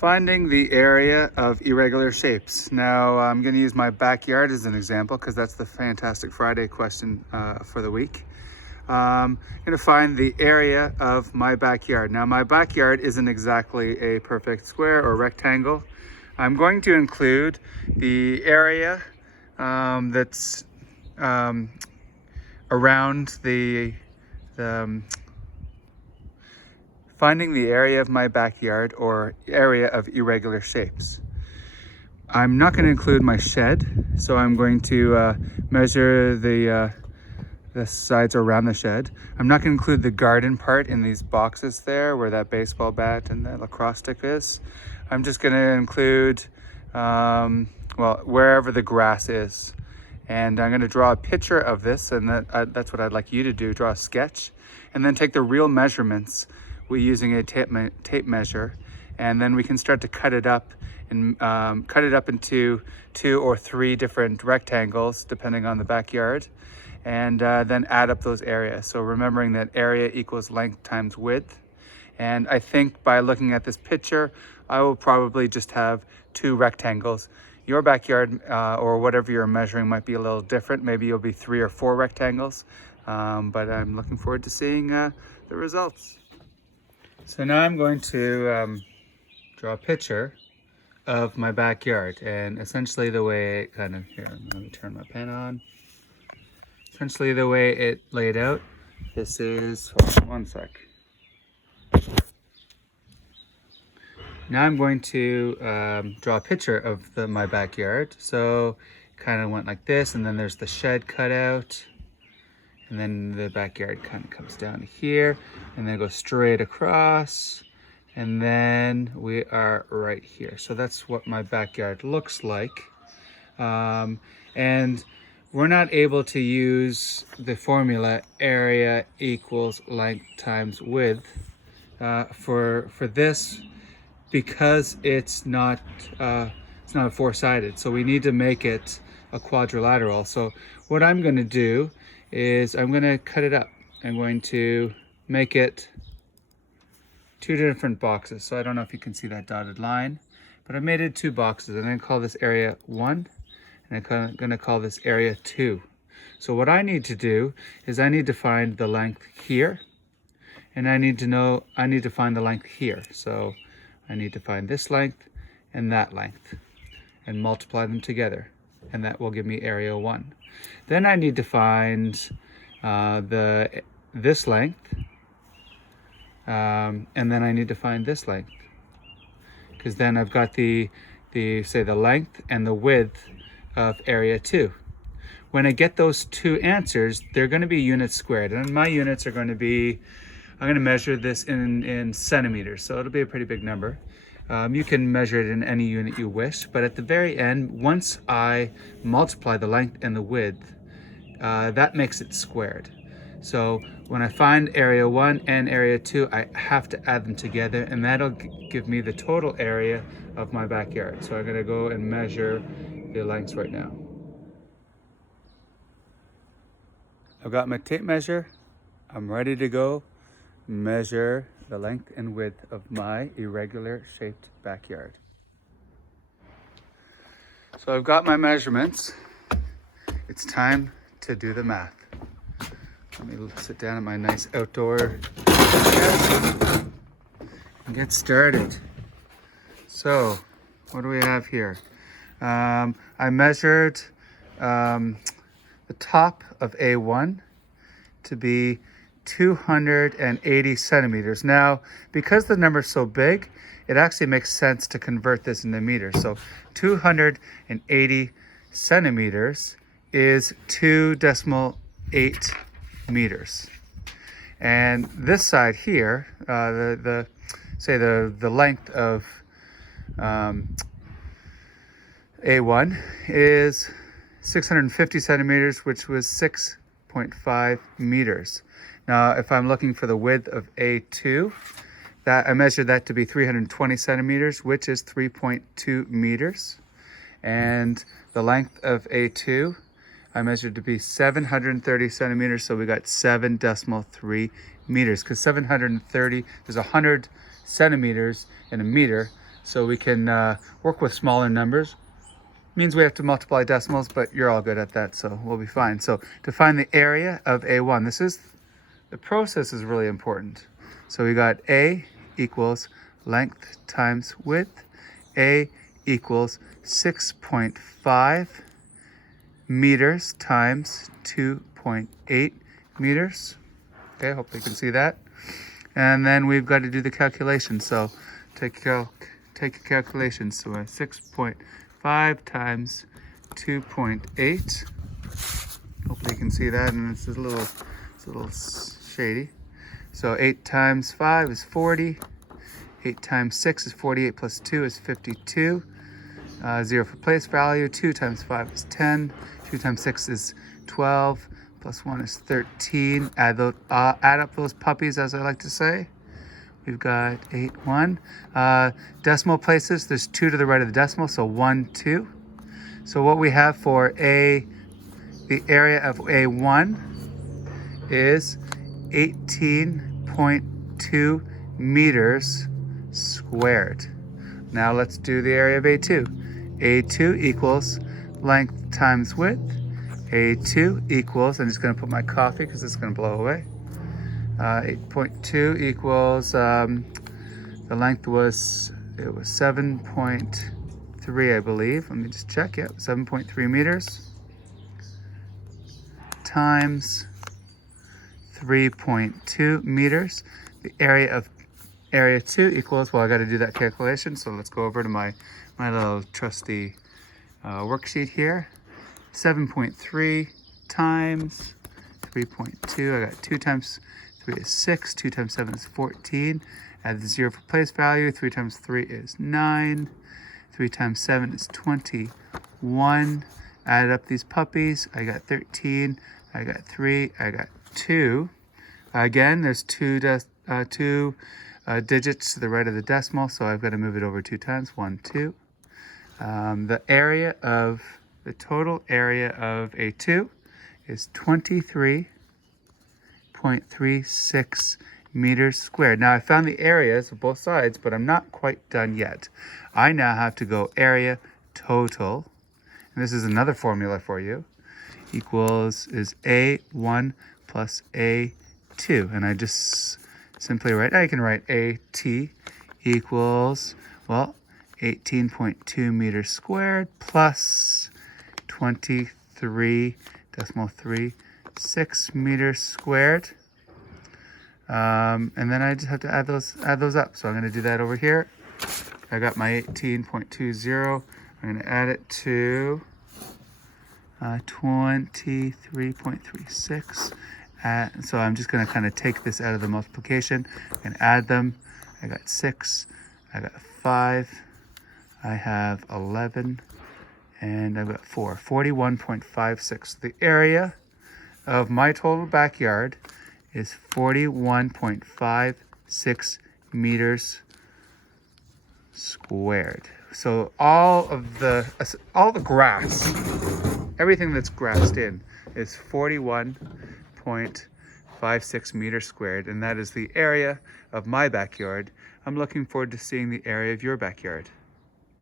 Finding the area of irregular shapes. Now I'm going to use my backyard as an example because that's the Fantastic Friday question for the week. I'm going to find the area of my backyard. Now my backyard isn't exactly a perfect square or rectangle. I'm going to include the area that's around finding the area of my backyard or area of irregular shapes. I'm not going to include my shed, so I'm going to measure the sides around the shed. I'm not going to include the garden part in these boxes there where that baseball bat and the lacrosse stick is. I'm just going to include, wherever the grass is. And I'm going to draw a picture of this, and that's what I'd like you to do, draw a sketch, and then take the real measurements using a tape measure, and then we can start to cut it up and cut it up into 2 or 3 different rectangles depending on the backyard, and then add up those areas. So remembering that area equals length times width. And I think by looking at this picture, I will probably just have 2 rectangles. Your backyard or whatever you're measuring might be a little different. Maybe you'll be 3 or 4 rectangles, but I'm looking forward to seeing the results. So now I'm going to draw a picture of my backyard, and essentially the way it kind of, here, let me turn my pen on. Essentially the way it laid out, this is, hold on one sec. Now I'm going to draw a picture of my backyard. So kind of went like this, and then there's the shed cut out. And then the backyard kind of comes down to here, and then goes straight across. And then we are right here. So that's what my backyard looks like. And we're not able to use the formula area equals length times width for this because it's not a 4-sided. So we need to make it a quadrilateral. So what I'm going to do is I'm going to cut it up. I'm going to make it 2 different boxes. So I don't know if you can see that dotted line, but I made it 2 boxes. I'm going to call this area 1, and I'm going to call this area 2. So what I need to do is I need to find the length here, and I need to find the length here. So I need to find this length and that length and multiply them together, and that will give me area 1. Then I need to find this length, and then I need to find this length, because then I've got the length and the width of area 2. When I get those 2 answers, they're going to be units squared, and my units are going to be, I'm going to measure this in centimeters, so it'll be a pretty big number. You can measure it in any unit you wish, but at the very end, once I multiply the length and the width, that makes it squared. So when I find area 1 and area 2, I have to add them together, and that'll give me the total area of my backyard. So I'm going to go and measure the lengths right now. I've got my tape measure. I'm ready to go measure the length and width of my irregular shaped backyard. So I've got my measurements. It's time to do the math. Let me sit down at my nice outdoor chair and get started. So what do we have here? I measured the top of A1 to be 280 centimeters. Now, because the number is so big, it actually makes sense to convert this into meters. So 280 centimeters is 2.8 meters. And this side here, the length of A1 is 650 centimeters, which was 6.5 meters. Now, if I'm looking for the width of A2, that I measured that to be 320 centimeters, which is 3.2 meters. And the length of A2, I measured to be 730 centimeters, so we got 7.3 meters. Because 730, there's 100 centimeters in a meter. so we can work with smaller numbers. Means we have to multiply decimals, but you're all good at that, so we'll be fine. So to find the area of A1, the process is really important. So we got A equals length times width. A equals 6.5 meters times 2.8 meters. Okay, hope you can see that. And then we've got to do the calculation. So take a calculation. So 6.5 times 2.8. Hopefully you can see that, and it's a little shady. So 8 times 5 is 40. 8 times 6 is 48 plus 2 is 52. 0 for place value. 2 times 5 is 10. 2 times 6 is 12. Plus 1 is 13. Add up those puppies, as I like to say. We've got 8, 1. Decimal places, there's 2 to the right of the decimal, so 1, 2. So what we have for the area of A1 is 18.2 meters squared. Now let's do the area of A2. A2 equals length times width. A2 equals, I'm just going to put my coffee because it's going to blow away. 8.2 equals, the length was 7.3, I believe. Let me just check. Yep, 7.3 meters times 3.2 meters. The area of area 2 equals, well, I got to do that calculation, so let's go over to my little trusty worksheet here. 7.3 times 3.2, I got 2 times 3 is 6, 2 times 7 is 14. Add the 0 for place value. 3 times 3 is 9. 3 times 7 is 21. Add up these puppies. I got 13. I got 3. I got 2. Again, there's two digits to the right of the decimal, so I've got to move it over 2 times. 1, 2. The total area of A2 is 23.36 meters squared. Now I found the areas of both sides, but I'm not quite done yet. I now have to go area total, and this is another formula for you, is A1 plus A2. And I just simply I can write AT equals, well, 18.2 meters squared plus 23.36 meters squared. And then I just have to add those up. So I'm going to do that over here. I got my 18.20. I'm going to add it to 23.36. So I'm just going to kind of take this out of the multiplication and add them. I got 6. I got 5. I have 11. And I've got 4. 41.56. The area of my total backyard is 41.56 meters squared. So all the grass, everything that's grassed in, is 41.56 meters squared, and that is the area of my backyard. I'm looking forward to seeing the area of your backyard.